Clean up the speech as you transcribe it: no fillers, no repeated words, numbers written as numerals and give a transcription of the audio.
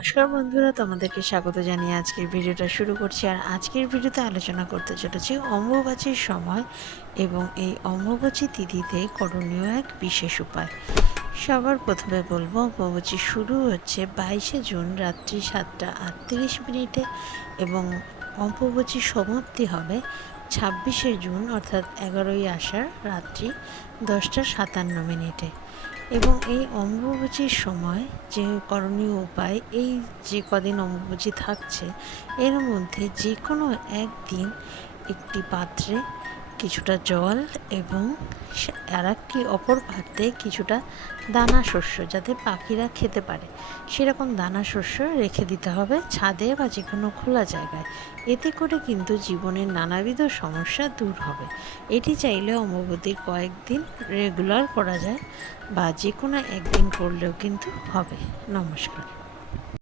নমস্কার বন্ধুরা, তোমাদেরকে স্বাগত জানিয়ে আজকের ভিডিওটা শুরু করছি। আর আজকের ভিডিওতে আলোচনা করতে চলেছি অম্বুবাচীর সময় এবং এই অম্বুবাচী তিথিতে করণীয় এক বিশেষ উপায়। সবার প্রথমে বলবো, অম্বুবাচী শুরু হচ্ছে 22শে জুন রাত্রি 7টা 38 মিনিটে এবং অম্বুবাচী সমাপ্তি হবে 26শে জুন অর্থাৎ 11ই আষাঢ় রাত্রি 10টা 57 মিনিটে। এবং এই অম্বুবাচীর সময় যে করণীয় উপায়, এই যে কদিন অম্বুবাচী থাকছে এর মধ্যে যে কোনো একদিন একটি পাত্রে কিছুটা জল এবং আর একটি অপর পাত্রে কিছুটা দানা শস্য, যাতে পাখিরা খেতে পারে সেরকম দানা শস্য রেখে দিতে হবে ছাদে বা যে কোনো খোলা জায়গায়। এতে করে কিন্তু জীবনের নানাবিধ সমস্যা দূর হবে। এটি চাইলে অম্বুবাচীর কয়েকদিন রেগুলার করা যায় বা যে কোনো একদিন করলেও কিন্তু হবে। নমস্কার।